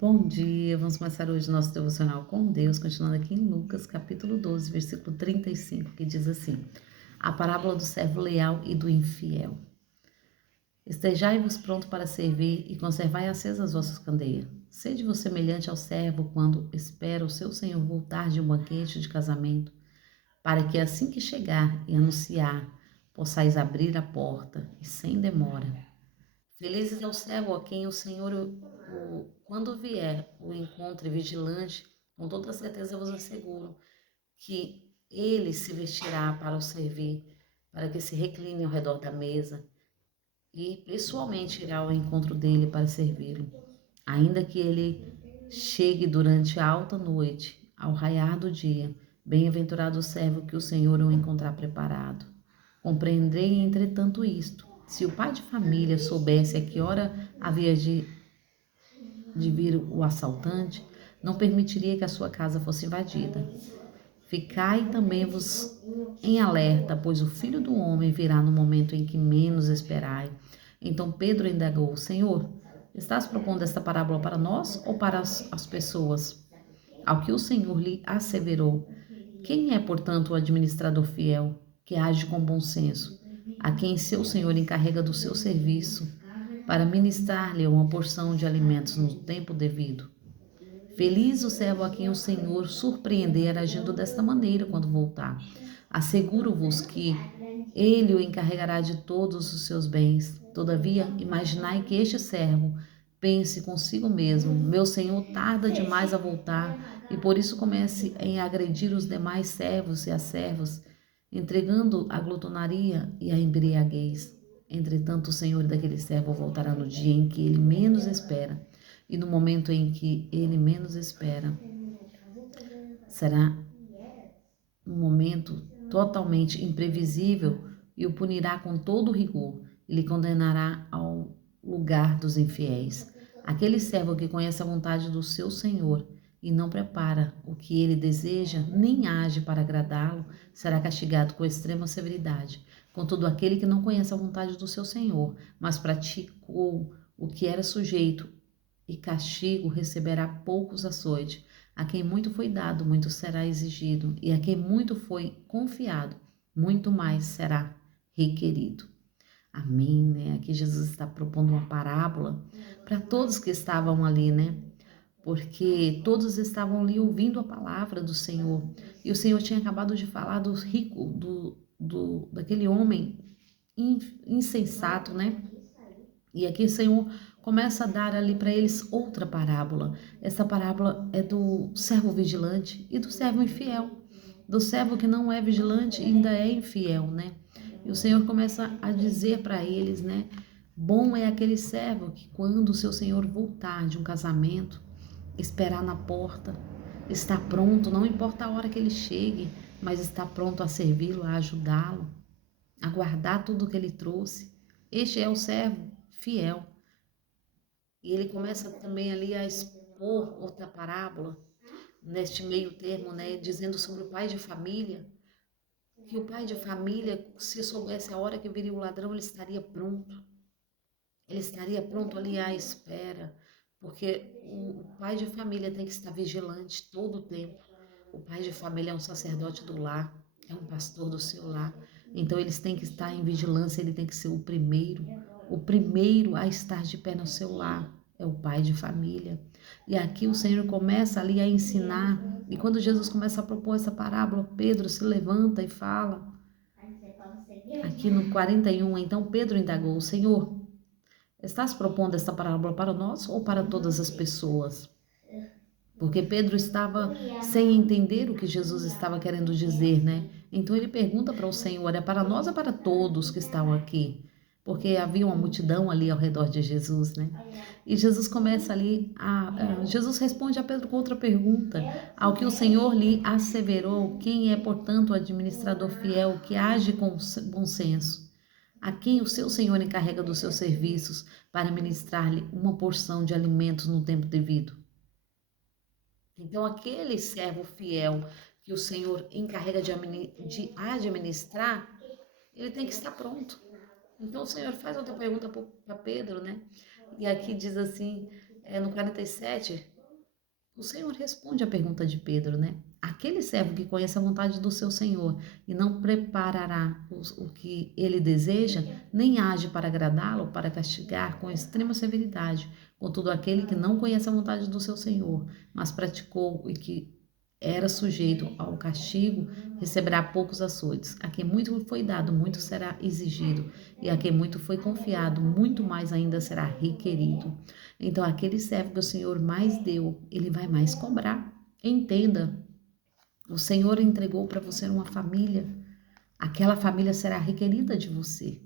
Bom dia, vamos começar hoje nosso devocional com Deus, continuando aqui em Lucas, capítulo 12, versículo 35, que diz assim: a parábola do servo leal e do infiel. Estejai-vos pronto para servir e conservai acesas as vossas candeias. Sede-vos semelhante ao servo quando espera o seu senhor voltar de um banquete de casamento, para que assim que chegar e anunciar, possais abrir a porta e sem demora. Felizes é o servo a quem o Senhor, quando vier, o encontre vigilante, com toda certeza vos asseguro que ele se vestirá para o servir, para que se recline ao redor da mesa, e pessoalmente irá ao encontro dele para servi-lo. Ainda que ele chegue durante a alta noite, ao raiar do dia, bem-aventurado o servo que o Senhor o encontrar preparado. Compreendei, entretanto, isto: se o pai de família soubesse a que hora havia de vir o assaltante, não permitiria que a sua casa fosse invadida. Ficai também vos em alerta, pois o Filho do Homem virá no momento em que menos esperai. Então Pedro indagou: Senhor, estás propondo esta parábola para nós ou para as pessoas? Ao que o Senhor lhe asseverou: quem é, portanto, o administrador fiel, que age com bom senso, a quem seu senhor encarrega do seu serviço, para ministrar-lhe uma porção de alimentos no tempo devido? Feliz o servo a quem o Senhor surpreender agindo desta maneira quando voltar. Asseguro-vos que ele o encarregará de todos os seus bens. Todavia, imaginai que este servo pense consigo mesmo: meu senhor tarda demais a voltar, e por isso comece a agredir os demais servos e as servas, entregando a glutonaria e a embriaguez. Entretanto, o senhor daquele servo voltará no dia em que ele menos espera, e no momento em que ele menos espera. Será um momento totalmente imprevisível, e o punirá com todo rigor e lhe condenará ao lugar dos infiéis. Aquele servo que conhece a vontade do seu Senhor e não prepara o que ele deseja, nem age para agradá-lo, será castigado com extrema severidade. Contudo, aquele que não conhece a vontade do seu Senhor, mas praticou o que era sujeito e castigo, receberá poucos açoites. A quem muito foi dado, muito será exigido, e a quem muito foi confiado, muito mais será requerido. Amém, né? Aqui Jesus está propondo uma parábola para todos que estavam ali, né? Porque todos estavam ali ouvindo a palavra do Senhor. E o Senhor tinha acabado de falar do rico, daquele homem insensato, né? E aqui o Senhor começa a dar ali para eles outra parábola. Essa parábola é do servo vigilante e do servo infiel. Do servo que não é vigilante e ainda é infiel, né? E o Senhor começa a dizer para eles, né? Bom é aquele servo que, quando o seu senhor voltar de um casamento, esperar na porta, está pronto, não importa a hora que ele chegue, mas está pronto a servi-lo, a ajudá-lo, a guardar tudo que ele trouxe. Este é o servo fiel. E ele começa também ali a expor outra parábola, neste meio termo, né, dizendo sobre o pai de família, que o pai de família, se soubesse a hora que viria o ladrão, ele estaria pronto. Ele estaria pronto ali à espera, porque o pai de família tem que estar vigilante todo o tempo. O pai de família é um sacerdote do lar, é um pastor do seu lar. Então eles têm que estar em vigilância, ele tem que ser o primeiro a estar de pé no seu lar é o pai de família. E aqui o Senhor começa ali a ensinar, e quando Jesus começa a propor essa parábola, Pedro se levanta e fala, aqui no 41, então Pedro indagou: Senhor, estás propondo esta parábola para nós ou para todas as pessoas? Porque Pedro estava sem entender o que Jesus estava querendo dizer, né? Então ele pergunta para o Senhor: é para nós ou para todos que estão aqui? Porque havia uma multidão ali ao redor de Jesus, né? E Jesus começa ali Jesus responde a Pedro com outra pergunta: ao que o Senhor lhe asseverou, quem é, portanto, o administrador fiel que age com bom senso, a quem o seu Senhor encarrega dos seus serviços para ministrar-lhe uma porção de alimentos no tempo devido? Então, aquele servo fiel que o Senhor encarrega de administrar, ele tem que estar pronto. Então, o Senhor faz outra pergunta para Pedro, né? E aqui diz assim: no 47, o Senhor responde a pergunta de Pedro, né? Aquele servo que conhece a vontade do seu Senhor e não preparará o que ele deseja, nem age para agradá-lo, para castigar com extrema severidade. Contudo, aquele que não conhece a vontade do seu Senhor, mas praticou e que era sujeito ao castigo, receberá poucos açoites. A quem muito foi dado, muito será exigido, e a quem muito foi confiado, muito mais ainda será requerido. Então, aquele servo que o Senhor mais deu, ele vai mais cobrar. Entenda, o Senhor entregou para você uma família, aquela família será requerida de você.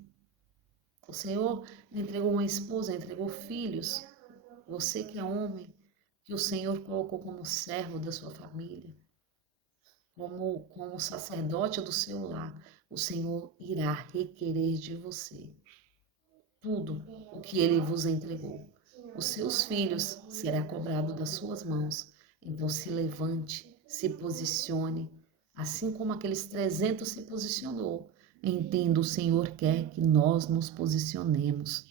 O Senhor entregou uma esposa, entregou filhos. Você que é homem, que o Senhor colocou como servo da sua família, como sacerdote do seu lar, o Senhor irá requerer de você tudo o que ele vos entregou. Os seus filhos será cobrado das suas mãos. Então se levante, se posicione, assim como aqueles 300 se posicionou. Entenda, o Senhor quer que nós nos posicionemos.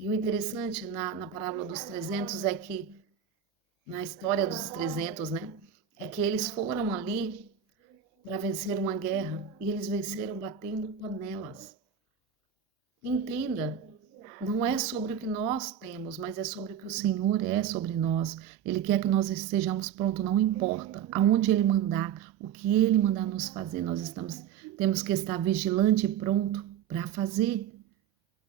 E o interessante na parábola dos 300 é que, na história dos 300, né, é que eles foram ali para vencer uma guerra e eles venceram batendo panelas. Entenda, não é sobre o que nós temos, mas é sobre o que o Senhor é sobre nós. Ele quer que nós estejamos prontos, não importa aonde Ele mandar, o que Ele mandar nos fazer, temos que estar vigilante e pronto para fazer.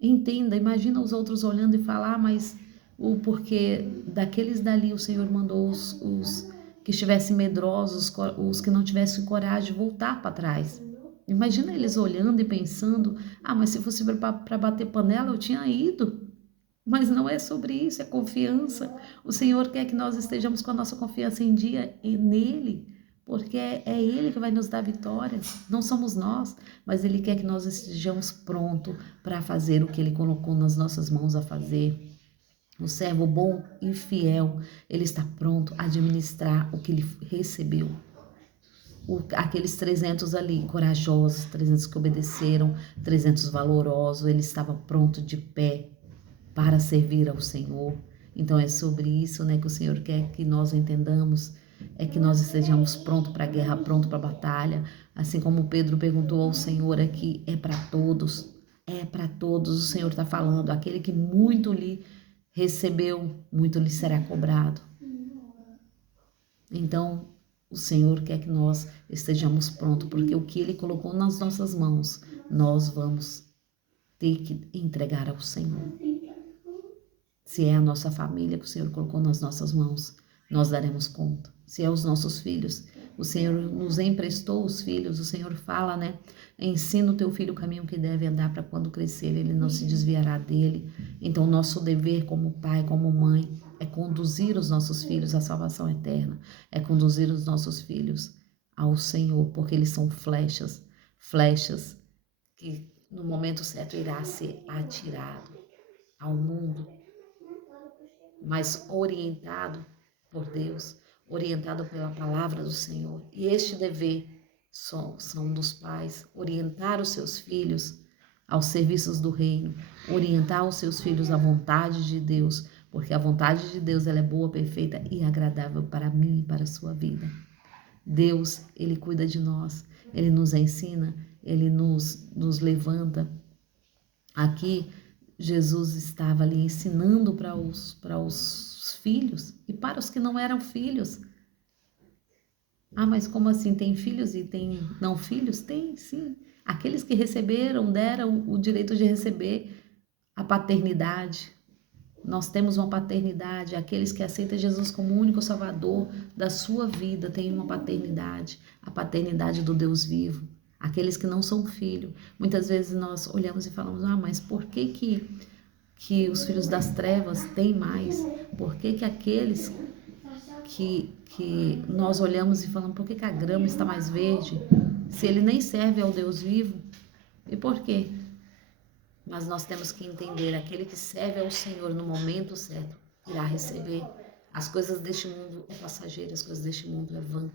Entenda, imagina os outros olhando e falar, mas o porquê daqueles dali o Senhor mandou os que estivessem medrosos, os que não tivessem coragem de voltar para trás. Imagina eles olhando e pensando, mas se fosse para bater panela eu tinha ido. Mas não é sobre isso, é confiança. O Senhor quer que nós estejamos com a nossa confiança em dia e nele, porque é Ele que vai nos dar vitória, não somos nós, mas Ele quer que nós estejamos prontos para fazer o que Ele colocou nas nossas mãos a fazer. O servo bom e fiel, ele está pronto a administrar o que ele recebeu. Aqueles 300 ali, corajosos, 300 que obedeceram, 300 valorosos, ele estava pronto de pé para servir ao Senhor. Então é sobre isso, né, que o Senhor quer que nós entendamos, é que nós estejamos prontos para a guerra, prontos para a batalha. Assim como Pedro perguntou ao Senhor aqui, é para todos, é para todos. O Senhor está falando, aquele que muito lhe recebeu, muito lhe será cobrado. Então, o Senhor quer que nós estejamos prontos, porque o que Ele colocou nas nossas mãos, nós vamos ter que entregar ao Senhor. Se é a nossa família que o Senhor colocou nas nossas mãos, nós daremos conta. Se é os nossos filhos, o Senhor nos emprestou os filhos, o Senhor fala, né? Ensina o teu filho o caminho que deve andar para quando crescer, ele não se desviará dele. Então, nosso dever como pai, como mãe, é conduzir os nossos filhos à salvação eterna, é conduzir os nossos filhos ao Senhor, porque eles são flechas, flechas que no momento certo irá ser atirado ao mundo, mas orientado por Deus, orientado pela palavra do Senhor. E este dever são dos pais, orientar os seus filhos aos serviços do reino, orientar os seus filhos à vontade de Deus, porque a vontade de Deus ela é boa, perfeita e agradável para mim e para a sua vida. Deus, Ele cuida de nós, Ele nos ensina, Ele nos levanta. Aqui, Jesus estava ali ensinando para os filhos e para os que não eram filhos. Mas como assim? Tem filhos e tem não filhos? Tem, sim. Aqueles que receberam, deram o direito de receber a paternidade. Nós temos uma paternidade. Aqueles que aceitam Jesus como o único Salvador da sua vida têm uma paternidade. A paternidade do Deus vivo. Aqueles que não são filhos. Muitas vezes nós olhamos e falamos, mas por que os filhos das trevas têm mais? Por que aqueles que nós olhamos e falamos, por que a grama está mais verde? Se ele nem serve ao Deus vivo. E por quê? Mas nós temos que entender, aquele que serve ao Senhor no momento certo, irá receber. As coisas deste mundo é passageiro, as coisas deste mundo é vã.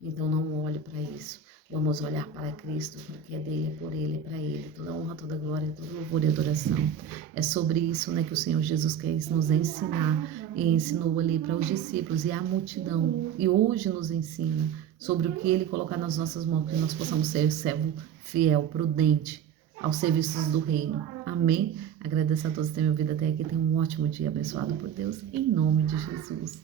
Então não olhe para isso. Vamos olhar para Cristo, porque é dele, é por ele, é para ele. Toda honra, toda glória, todo louvor e adoração. É sobre isso, né, que o Senhor Jesus quer nos ensinar. E ensinou ali para os discípulos e à multidão. E hoje nos ensina sobre o que ele colocar nas nossas mãos, que nós possamos ser servo fiel, prudente, aos serviços do reino. Amém? Agradeço a todos que têm me ouvido até aqui. Tenham um ótimo dia abençoado por Deus, em nome de Jesus.